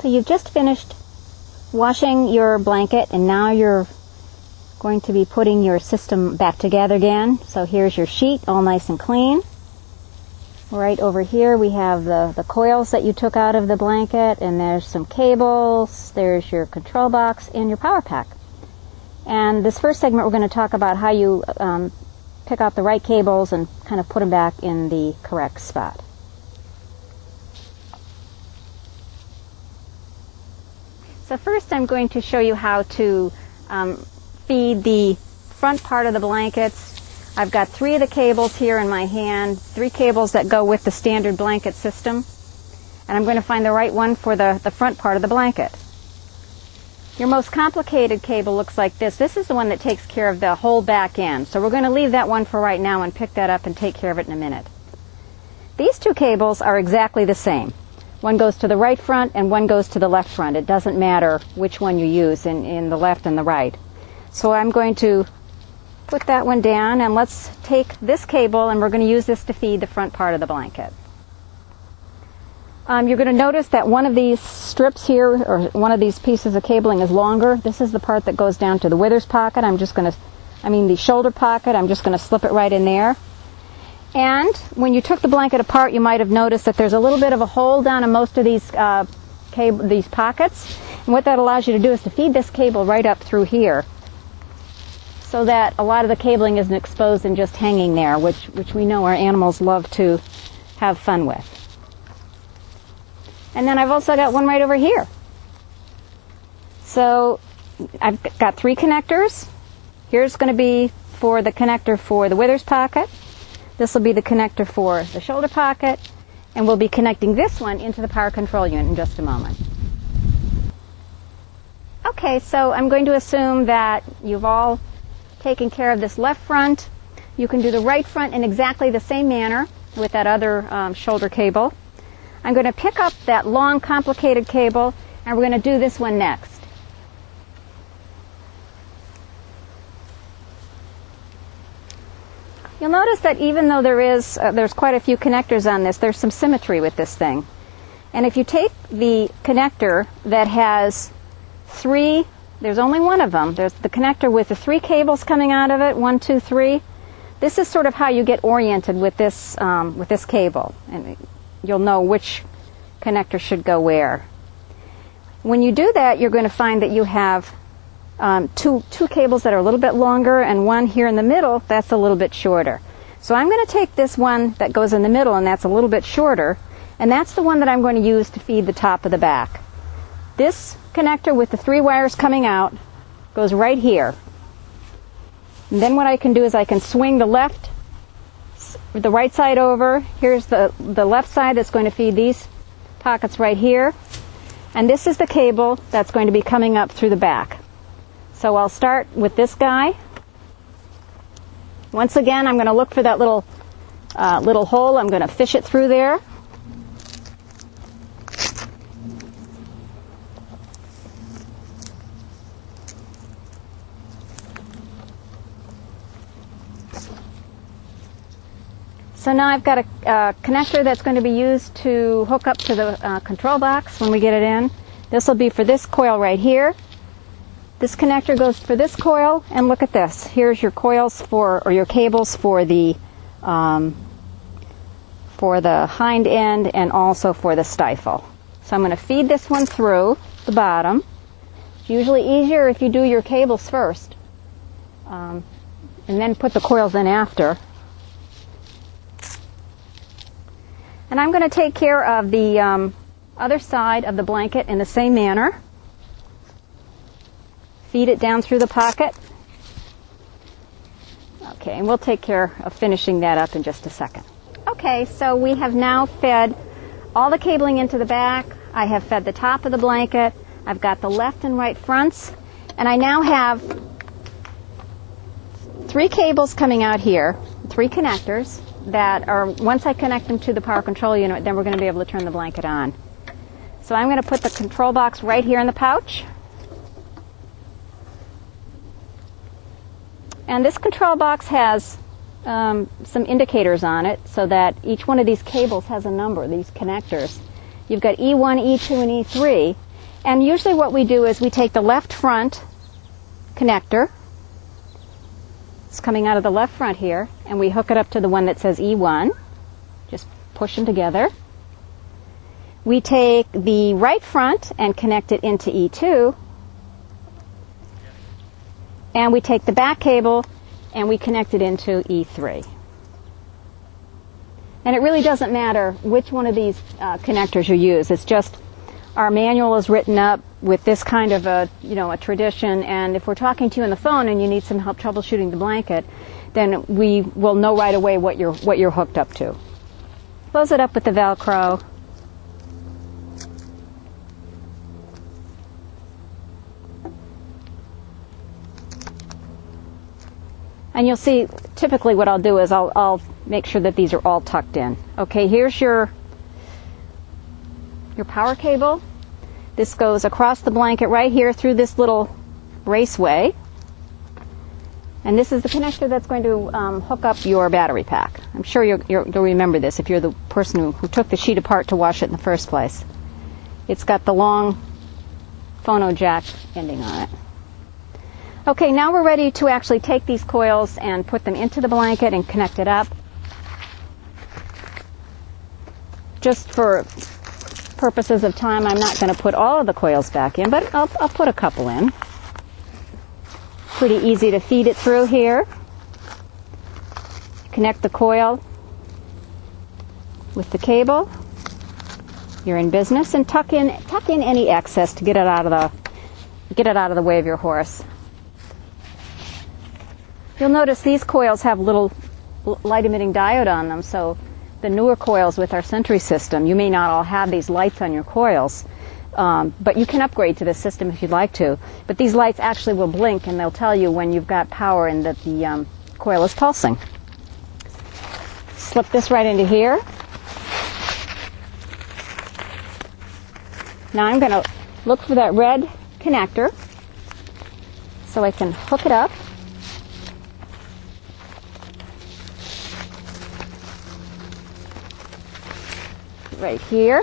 So you've just finished washing your blanket, and now you're going to be putting your system back together again. So here's your sheet, all nice and clean. Right over here we have the coils that you took out of the blanket, and there's some cables, there's your control box, and your power pack. And this first segment we're going to talk about how you pick out the right cables and kind of put them back in the correct spot. So first I'm going to show you how to feed the front part of the blankets. I've got 3 of the cables here in my hand, 3 cables that go with the standard blanket system, and I'm going to find the right one for the front part of the blanket. Your most complicated cable looks like this. This is the one that takes care of the whole back end, so we're going to leave that one for right now and pick that up and take care of it in a minute. These 2 cables are exactly the same. One goes to the right front and one goes to the left front. It doesn't matter which one you use in the left and the right. So I'm going to put that one down, and let's take this cable and we're going to use this to feed the front part of the blanket. You're going to notice that one of these strips here, or one of these pieces of cabling, is longer. This is the part that goes down to the withers pocket. The shoulder pocket. I'm just going to slip it right in there. And when you took the blanket apart, you might have noticed that there's a little bit of a hole down in most of these pockets. And what that allows you to do is to feed this cable right up through here, so that a lot of the cabling isn't exposed and just hanging there, which we know our animals love to have fun with. And then I've also got one right over here. So I've got 3 connectors. Here's going to be for the connector for the withers pocket. This will be the connector for the shoulder pocket, and we'll be connecting this one into the power control unit in just a moment. Okay, so I'm going to assume that you've all taken care of this left front. You can do the right front in exactly the same manner with that other shoulder cable. I'm going to pick up that long, complicated cable, and we're going to do this one next. You'll notice that even though there's quite a few connectors on this, there's some symmetry with this thing. And if you take the connector that has 3, there's only one of them. There's the connector with the 3 cables coming out of it, 1, 2, 3. This is sort of how you get oriented with this cable, and you'll know which connector should go where. When you do that, you're going to find that you have two cables that are a little bit longer, and one here in the middle that's a little bit shorter. So I'm going to take this one that goes in the middle, and that's a little bit shorter, and that's the one that I'm going to use to feed the top of the back. This connector with the 3 wires coming out goes right here. And then what I can do is I can swing the right side over. Here's the left side that's going to feed these pockets right here. And this is the cable that's going to be coming up through the back. So I'll start with this guy. Once again, I'm going to look for that little hole. I'm going to fish it through there. So now I've got a connector that's going to be used to hook up to the control box when we get it in. This will be for this coil right here. This connector goes for this coil, and look at this. Here's your coils or your cables for the hind end and also for the stifle. So I'm going to feed this one through the bottom. It's usually easier if you do your cables first and then put the coils in after. And I'm going to take care of the other side of the blanket in the same manner. Feed it down through the pocket. Okay, and we'll take care of finishing that up in just a second. Okay, so we have now fed all the cabling into the back. I have fed the top of the blanket. I've got the left and right fronts. And I now have 3 cables coming out here, 3 connectors that are, once I connect them to the power control unit, then we're going to be able to turn the blanket on. So I'm going to put the control box right here in the pouch. And this control box has some indicators on it so that each one of these cables has a number, these connectors. You've got E1, E2, and E3. And usually what we do is we take the left front connector, it's coming out of the left front here, and we hook it up to the one that says E1. Just push them together. We take the right front and connect it into E2. And we take the back cable and we connect it into E3. And it really doesn't matter which one of these connectors you use. It's just our manual is written up with this kind of a tradition, and if we're talking to you on the phone and you need some help troubleshooting the blanket, then we will know right away what you're hooked up to. Close it up with the Velcro. And you'll see, typically what I'll do is I'll make sure that these are all tucked in. Okay, here's your power cable. This goes across the blanket right here through this little raceway. And this is the connector that's going to hook up your battery pack. I'm sure you'll remember this if you're the person who took the sheet apart to wash it in the first place. It's got the long phono jack ending on it. Okay, now we're ready to actually take these coils and put them into the blanket and connect it up. Just for purposes of time, I'm not going to put all of the coils back in, but I'll put a couple in. Pretty easy to feed it through here. Connect the coil with the cable. You're in business, and tuck in any excess to get it out of the way of your horse. You'll notice these coils have little light-emitting diode on them, so the newer coils with our Sentry system, you may not all have these lights on your coils, but you can upgrade to this system if you'd like to. But these lights actually will blink, and they'll tell you when you've got power and that the coil is pulsing. Slip this right into here. Now I'm going to look for that red connector so I can hook it up. Right here.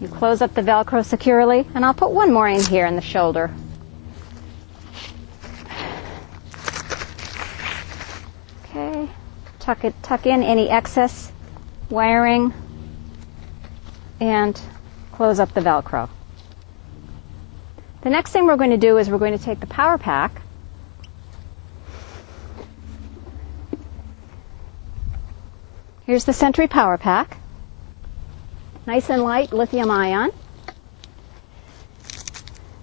You close up the Velcro securely, and I'll put one more in here in the shoulder. Okay, tuck in any excess wiring and close up the Velcro. The next thing we're going to do is we're going to take the power pack . Here's the Sentry power pack. Nice and light, lithium ion.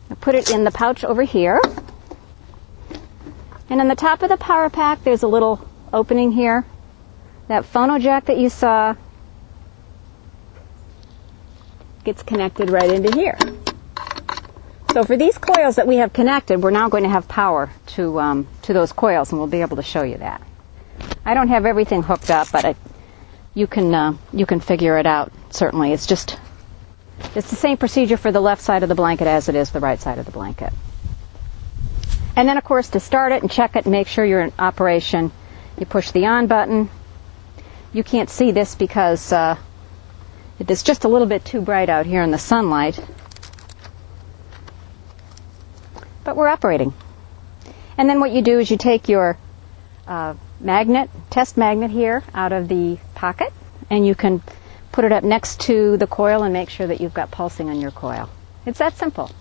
I'll put it in the pouch over here. And on the top of the power pack, there's a little opening here. That phono jack that you saw gets connected right into here. So for these coils that we have connected, we're now going to have power to those coils, and we'll be able to show you that. I don't have everything hooked up, but you can figure it out. Certainly, it's the same procedure for the left side of the blanket as it is the right side of the blanket. And then, of course, to start it and check it and make sure you're in operation, you push the on button. You can't see this because it is just a little bit too bright out here in the sunlight. But we're operating. And then what you do is you take your test magnet here out of the pocket, and you can put it up next to the coil and make sure that you've got pulsing on your coil. It's that simple.